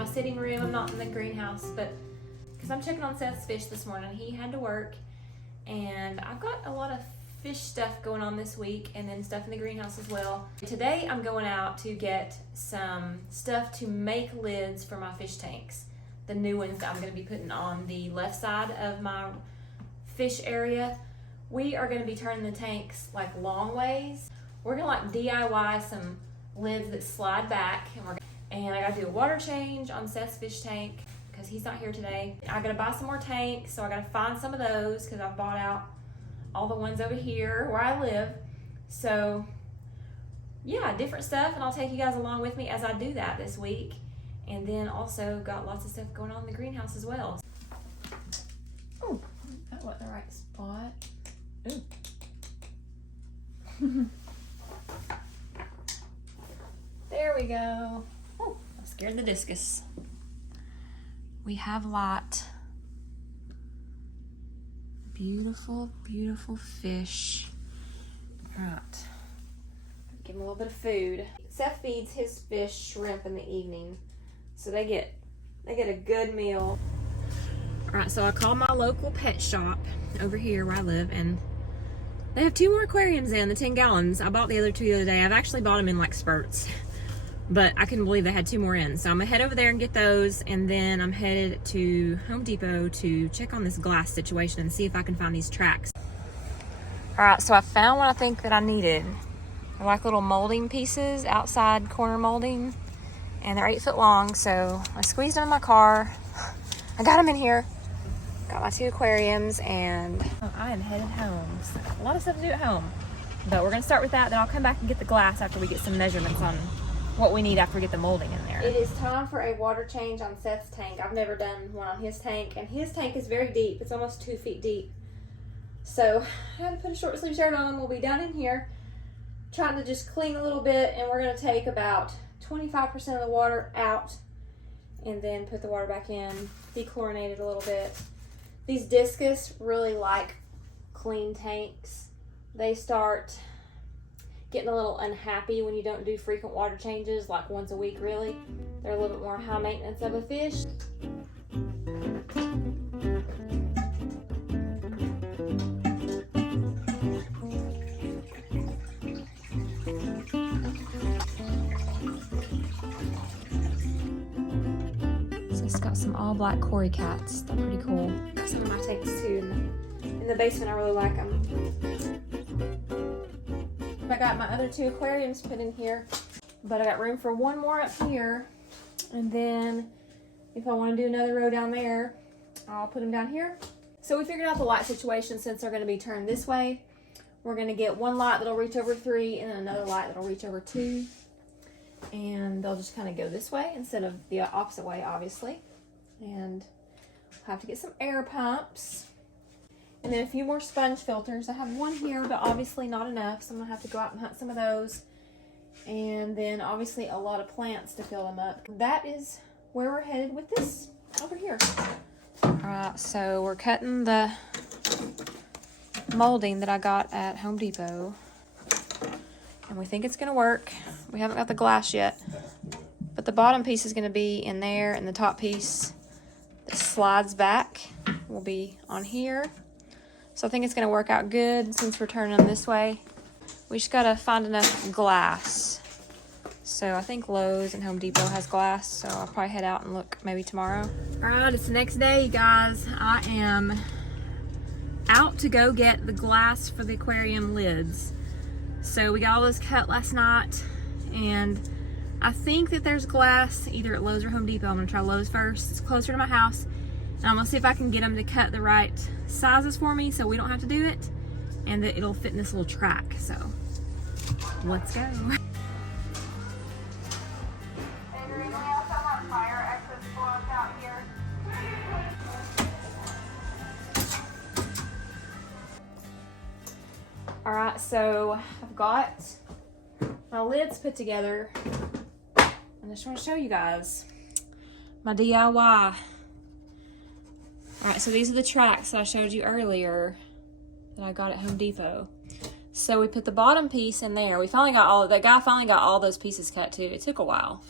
my sitting room. I'm not in the greenhouse, but because I'm checking on Seth's fish this morning. He had to work, and I've got a lot of fish stuff going on this week, and then stuff in the greenhouse as well. Today I'm going out to get some stuff to make lids for my fish tanks. The new ones that I'm going to be putting on the left side of my fish area. We are going to be turning the tanks like long ways. We're going to like DIY some lids that slide back, and I got to do a water change on Seth's fish tank because he's not here today. I got to buy some more tanks, so I got to find some of those because I've bought out all the ones over here where I live. So yeah, different stuff, and I'll take you guys along with me as I do that this week. And then also got lots of stuff going on in the greenhouse as well. Oh, that wasn't the right spot. Ooh. There we go. Oh, I scared the discus. We have light. Beautiful, beautiful fish. All right. Give him a little bit of food. Seth feeds his fish shrimp in the evening, so they get a good meal. All right, so I called my local pet shop over here where I live, and they have 2 more aquariums in the 10 gallons. I bought the other 2 the other day. I've actually bought them in like spurts, but I couldn't believe they had 2 more in. So I'm gonna head over there and get those, and then I'm headed to Home Depot to check on this glass situation and see if I can find these tracks. All right, so I found what I think that I needed. They're like little molding pieces, outside corner molding, and they're 8 foot long. So I squeezed them in my car. I got them in here. Got my 2 aquariums, and I am headed home. So a lot of stuff to do at home, but we're gonna start with that. Then I'll come back and get the glass after we get some measurements on what we need after we get the molding in there. It is time for a water change on Seth's tank. I've never done one on his tank, and his tank is very deep. It's almost 2 feet deep. So I had to put a short sleeve shirt on. We'll be down in here trying to just clean a little bit, and we're going to take about 25% of the water out and then put the water back in, dechlorinate it a little bit. These discus really like clean tanks. They start getting a little unhappy when you don't do frequent water changes, like once a week really. They're a little bit more high maintenance of a fish. It's got some all black cory cats. They're pretty cool. Got some of my tanks too in the basement. I really like them. I got my other 2 aquariums put in here, but I got room for 1 more up here, and then if I want to do another row down there, I'll put them down here. So we figured out the light situation. Since they're going to be turned this way, we're going to get 1 light that'll reach over 3 and then another light that'll reach over 2. And they'll just kind of go this way instead of the opposite way, obviously. And we'll have to get some air pumps. And then a few more sponge filters. I have 1 here, but obviously not enough, so I'm going to have to go out and hunt some of those. And then obviously a lot of plants to fill them up. That is where we're headed with this over here. Alright, so we're cutting the molding that I got at Home Depot. And we think it's going to work. We haven't got the glass yet, but the bottom piece is going to be in there, and the top piece that slides back will be on here. So I think it's going to work out good since we're turning them this way. We just got to find enough glass. So I think Lowe's and Home Depot has glass, so I'll probably head out and look maybe tomorrow. All right, it's the next day, you guys. I am out to go get the glass for the aquarium lids. So we got all those cut last night, and I think that there's glass either at Lowe's or Home Depot. I'm gonna try Lowe's first. It's closer to my house, and I'm gonna see if I can get them to cut the right sizes for me so we don't have to do it, and that it'll fit in this little track. So let's go. All right, so I've got my lids put together. I just want to show you guys my DIY. All right, so these are the tracks that I showed you earlier that I got at Home Depot. So we put the bottom piece in there. We finally got that guy finally got all those pieces cut too. It took a while.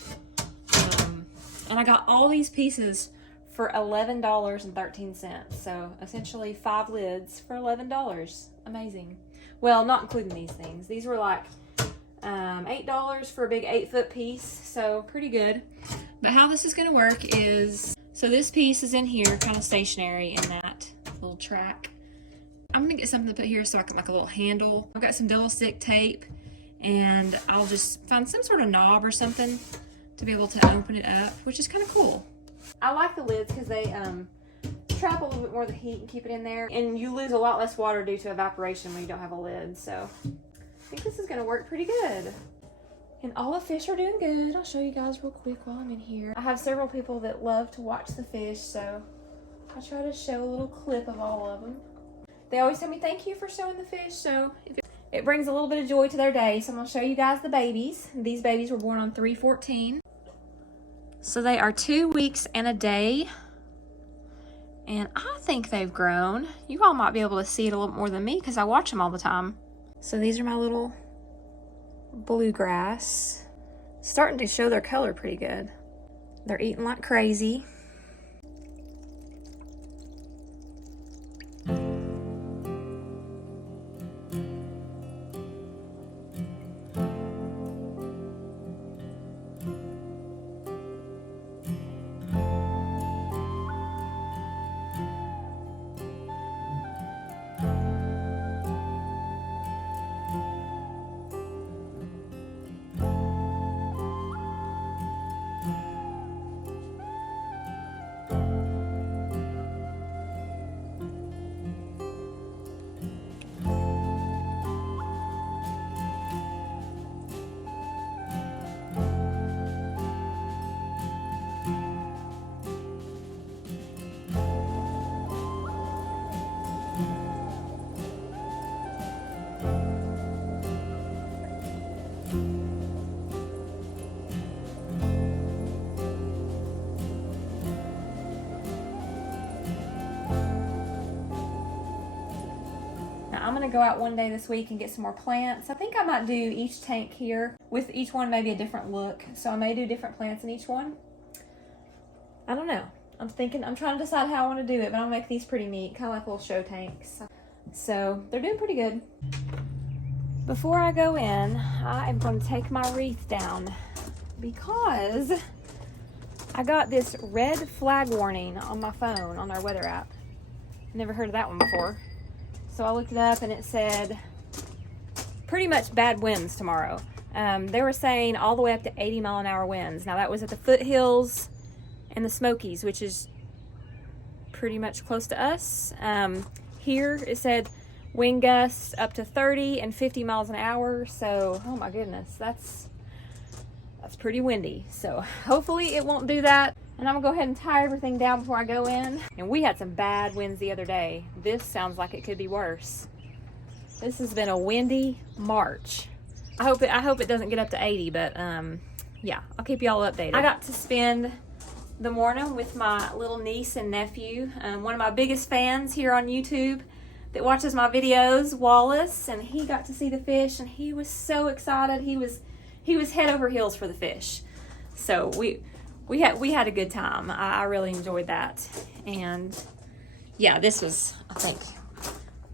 And I got all these pieces for $11.13. So essentially 5 lids for $11. Amazing. Well, not including these things. These were like $8 for a big 8-foot piece. So pretty good. But how this is going to work is, so this piece is in here, kind of stationary in that little track. I'm going to get something to put here so I can, like a little handle. I've got some double stick tape, and I'll just find some sort of knob or something to be able to open it up, which is kind of cool. I like the lids because they trap a little bit more of the heat and keep it in there, and you lose a lot less water due to evaporation when you don't have a lid. So I think this is going to work pretty good. And all the fish are doing good. I'll show you guys real quick while I'm in here. I have several people that love to watch the fish, so I'll try to show a little clip of all of them. They always tell me thank you for showing the fish, so it brings a little bit of joy to their day. So I'm going to show you guys the babies. These babies were born on 3/14. So they are 2 weeks and a day. And I think they've grown. You all might be able to see it a little more than me because I watch them all the time. So these are my little bluegrass. Starting to show their color pretty good. They're eating like crazy. I'm gonna go out one day this week and get some more plants. I think I might do each tank here with each one maybe a different look. So I may do different plants in each one. I don't know. I'm trying to decide how I want to do it, but I'll make these pretty neat, kind of like little show tanks. So they're doing pretty good. Before I go in, I am going to take my wreath down because I got this red flag warning on my phone on our weather app. Never heard of that one before. So I looked it up and it said pretty much bad winds tomorrow. They were saying all the way up to 80-mile-an-hour winds. Now that was at the foothills and the Smokies, which is pretty much close to us. Here it said wind gusts up to 30 and 50 miles an hour. So, oh my goodness, that's pretty windy. So hopefully it won't do that. And I'm gonna go ahead and tie everything down before I go in. And we had some bad winds the other day. This sounds like it could be worse. This has been a windy March. I hope it doesn't get up to 80, but yeah, I'll keep y'all updated. I got to spend the morning with my little niece and nephew, one of my biggest fans here on YouTube that watches my videos, Wallace, and he got to see the fish and he was so excited. He was head over heels for the fish. So we had a good time. I really enjoyed that. And yeah, this was, I think,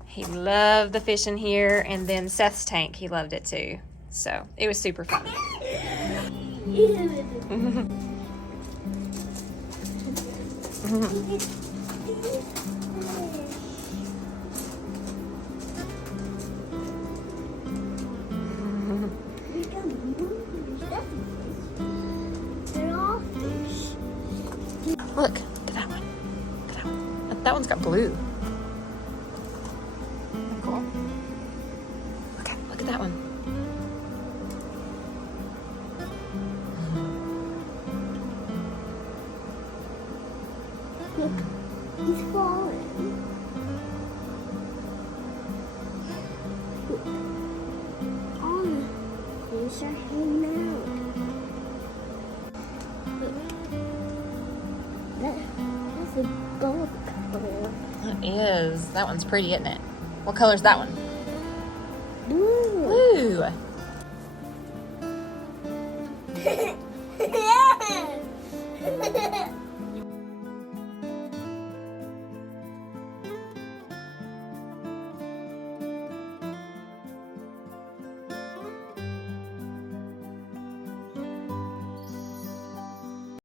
he loved the fish in here, and then Seth's tank, he loved it too. So it was super fun. Look, look at that one. Look at that one. That one's got blue. Cool. Look at that one. Look, he's falling. Look, all the fish are hanging out. Look, that's a gold color. That is. That one's pretty, isn't it? What color's that one? Blue. Blue.